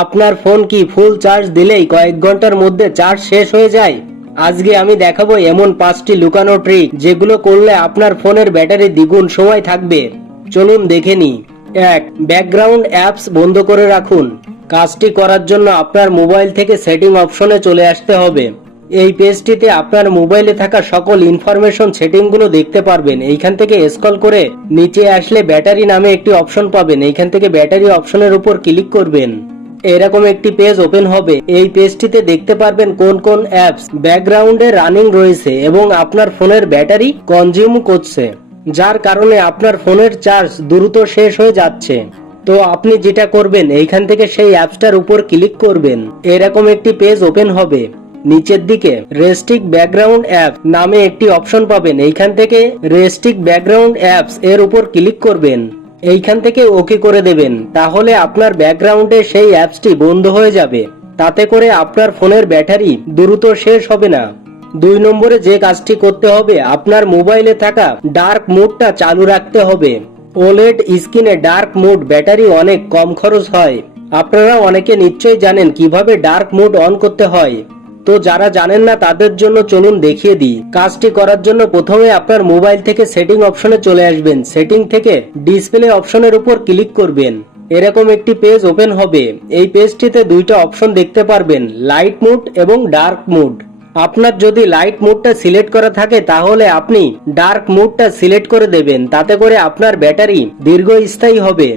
আপনার ফোন কি full charge দিলেই কয়েক ঘন্টার মধ্যে চার্জ শেষ হয়ে যায়? আজকে আমি দেখাবো এমন 5টি লুকানো ট্রিক যেগুলো করলে আপনার ফোনের ব্যাটারি দ্বিগুণ সময় থাকবে। চলুন দেখে নিই। 1. ব্যাকগ্রাউন্ড অ্যাপস বন্ধ করে রাখুন। কাজটি করার জন্য আপনার মোবাইল থেকে সেটিং অপশনে চলে আসতে হবে। এই পেজটিতে আপনার মোবাইলে থাকা সকল ইনফরমেশন সেটিংগুলো দেখতে পারবেন। এইখান থেকে স্ক্রল করে নিচে আসলে ব্যাটারি নামে একটি অপশন পাবেন। এইখান থেকে ব্যাটারি অপশনের উপর ক্লিক করবেন। এরকম একটি পেজ ওপেন হবে। এই পেজটিতে দেখতে পারবেন কোন কোন অ্যাপস ব্যাকগ্রাউন্ডে রানিং রয়েছে এবং আপনার ফোনের ব্যাটারি কনজিউম করছে, যার কারণে আপনার ফোনের চার্জ দ্রুত শেষ হয়ে যাচ্ছে। তো আপনি যেটা করবেন, এইখান থেকে সেই অ্যাপসটার উপর ক্লিক করবেন। এরকম একটি পেজ ওপেন হবে। নিচের দিকে রেস্ট্রিক্ট ব্যাকগ্রাউন্ড অ্যাপ নামে একটি অপশন পাবেন। এইখান থেকে রেস্ট্রিক্ট ব্যাকগ্রাউন্ড অ্যাপস এর উপর ক্লিক করবেন। এইখান থেকে ওকে করে দেবেন। তাহলে আপনার ব্যাকগ্রাউন্ডে সেই অ্যাপসটি বন্ধ হয়ে যাবে। তাতে করে আপনার ফোনের ব্যাটারি দ্রুত শেষ হবে না। 2 নম্বরে যে কাজটি করতে হবে, আপনার মোবাইলে থাকা ডার্ক মোডটা চালু রাখতে হবে। ওলেড স্ক্রিনে ডার্ক মোড ব্যাটারি অনেক কম খরচ হয়। আপনারা অনেকে নিশ্চয়ই জানেন কিভাবে ডার্ক মোড অন করতে হয়। তো যারা জানেন না তাদের জন্য চলুন দেখিয়ে দিই। কাজটি করার জন্য প্রথমে আপনার মোবাইল থেকে সেটিং অপশনে চলে আসবেন। সেটিং থেকে ডিসপ্লে অপশনের উপর ক্লিক করবেন। এরকম একটি পেজ ওপেন হবে। এই পেজটিতে 2টা অপশন দেখতে পারবেন, লাইট মোড এবং ডার্ক মোড। আপনার যদি লাইট মোডটা সিলেক্ট করা থাকে তাহলে আপনি ডার্ক মোডটা সিলেক্ট করে দেবেন। তাতে করে আপনার ব্যাটারি দীর্ঘস্থায়ী হবে।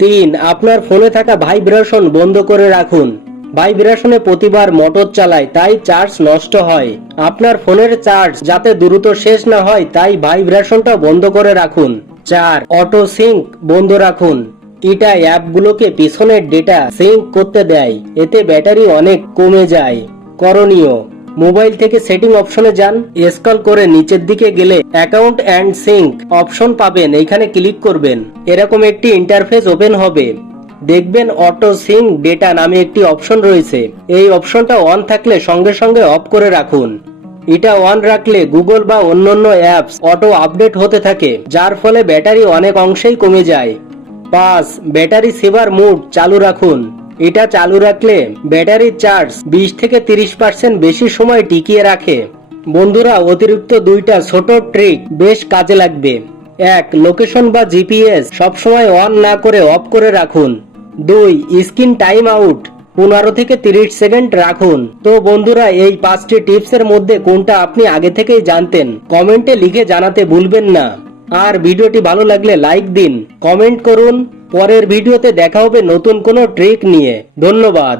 3. আপনার ফোনে থাকা ভাইব্রেশন বন্ধ করে রাখুন। ভাইব্রেশনে প্রতিবার মোটর চালায়, তাই চার্জ নষ্ট হয়। আপনার ফোনের চার্জ যাতে দ্রুত শেষ না হয় তাই ভাইব্রেশনটা বন্ধ করে রাখুন। 4. অটো সিঙ্ক বন্ধ রাখুন। এটা অ্যাপগুলোকে পিছনের ডেটা সিঙ্ক করতে দেয়, এতে ব্যাটারি অনেক কমে যায়। করণীয়: মোবাইল থেকে সেটিং অপশনে যান, স্ক্রল করে নিচের দিকে গেলে অ্যাকাউন্ট অ্যান্ড সিঙ্ক অপশন পাবেন। এখানে ক্লিক করবেন। এরকম একটি ইন্টারফেস ওপেন হবে। দেখবেন অটো সিঙ্ক ডেটা নামে একটি অপশন রয়েছে। এই অপশনটা অন থাকলে সঙ্গে সঙ্গে অফ করে রাখুন। এটা অন রাখলে গুগল বা অন্যান্য অ্যাপস অটো আপডেট হতে থাকে, যার ফলে ব্যাটারি অনেক অংশেই কমে যায়। 5. ব্যাটারি সেভার মোড চালু রাখুন। এটা চালু রাখলে ব্যাটারির চার্জ 20 থেকে 30% বেশি সময় টিকিয়ে রাখে। বন্ধুরা, অতিরিক্ত 2টা ছোট ট্রিক বেশ কাজে লাগবে। 1. লোকেশন বা জিপিএস সবসময় অন না করে অফ করে রাখুন। 2. স্ক্রিন টাইম আউট 15 থেকে 30 সেকেন্ড রাখুন। তো বন্ধুরা, এই 5টি টিপসের মধ্যে কোনটা আপনি আগে থেকেই জানতেন কমেন্টে লিখে জানাতে ভুলবেন না। আর ভিডিওটি ভালো লাগলে লাইক দিন, কমেন্ট করুন। পরের ভিডিওতে দেখা হবে নতুন কোনো ট্রিক নিয়ে। ধন্যবাদ।